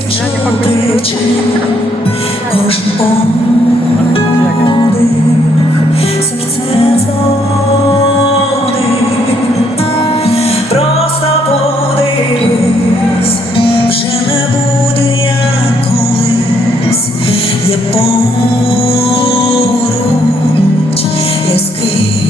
Зустрічав плече кожен серце зводить, просто подивись, вже не буде як колись, є поруч, я скрізь.